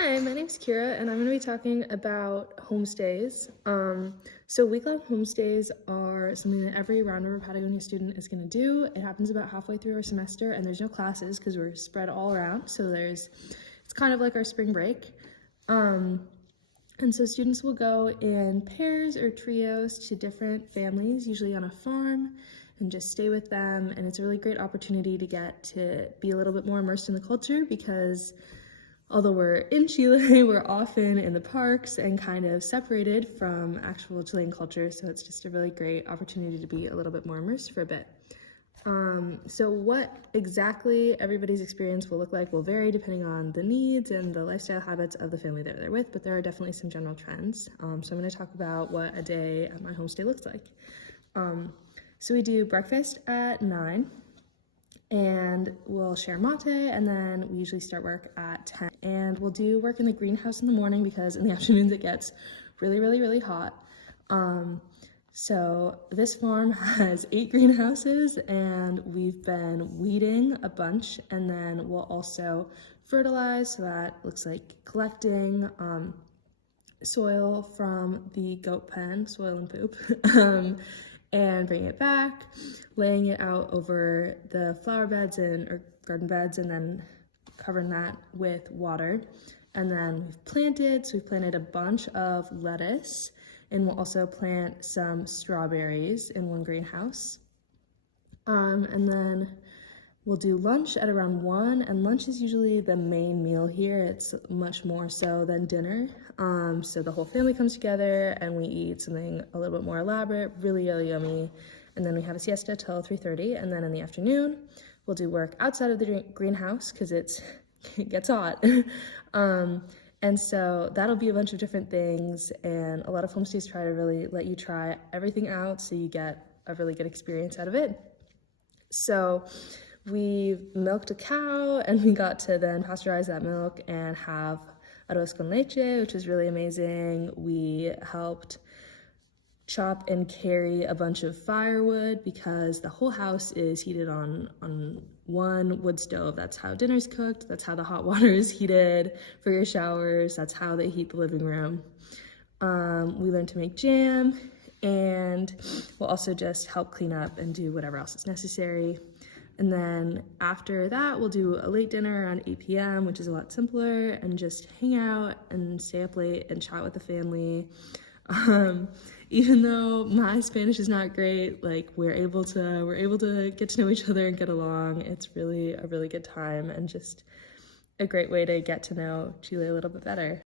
Hi, my name's Kiera, and I'm going to be talking about homestays. So week-long homestays are something that every Round River Patagonia student is going to do. It happens about halfway through our semester, and there's no classes because we're spread all around. So it's kind of like our spring break. And so students will go in pairs or trios to different families, usually on a farm, and just stay with them. And it's a really great opportunity to get to be a little bit more immersed in the culture because although we're in Chile, we're often in the parks and kind of separated from actual Chilean culture, so it's just a really great opportunity to be a little bit more immersed for a bit. So what exactly everybody's experience will look like will vary depending on the needs and the lifestyle habits of the family that they're with, but there are definitely some general trends. So I'm going to talk about what a day at my homestay looks like. So we do breakfast at 9. And we'll share mate, and then we usually start work at 10. And we'll do work in the greenhouse in the morning because in the afternoons it gets really hot. So this farm has 8 greenhouses, and we've been weeding a bunch, and then we'll also fertilize, so that looks like collecting soil from the goat pen, soil and poop, and bringing it back, laying it out over the flower beds or garden beds, and then covering that with water. And then we've planted a bunch of lettuce, and we'll also plant some strawberries in one greenhouse. And then we'll do lunch at around 1, and lunch is usually the main meal here. It's much more so than dinner. So the whole family comes together and we eat something a little bit more elaborate, really yummy. And then we have a siesta till 3:30, and then in the afternoon, we'll do work outside of the greenhouse because it gets hot. And so that'll be a bunch of different things, and a lot of homestays try to really let you try everything out so you get a really good experience out of it. So we milked a cow, and we got to then pasteurize that milk and have arroz con leche, which was really amazing. We helped chop and carry a bunch of firewood because the whole house is heated on one wood stove. That's how dinner's cooked. That's how the hot water is heated for your showers. That's how they heat the living room. We learned to make jam, and we'll also just help clean up and do whatever else is necessary. And then after that, we'll do a late dinner around 8 p.m., which is a lot simpler, and just hang out and stay up late and chat with the family. Even though my Spanish is not great, like we're able to get to know each other and get along. It's really a really good time and just a great way to get to know Chile a little bit better.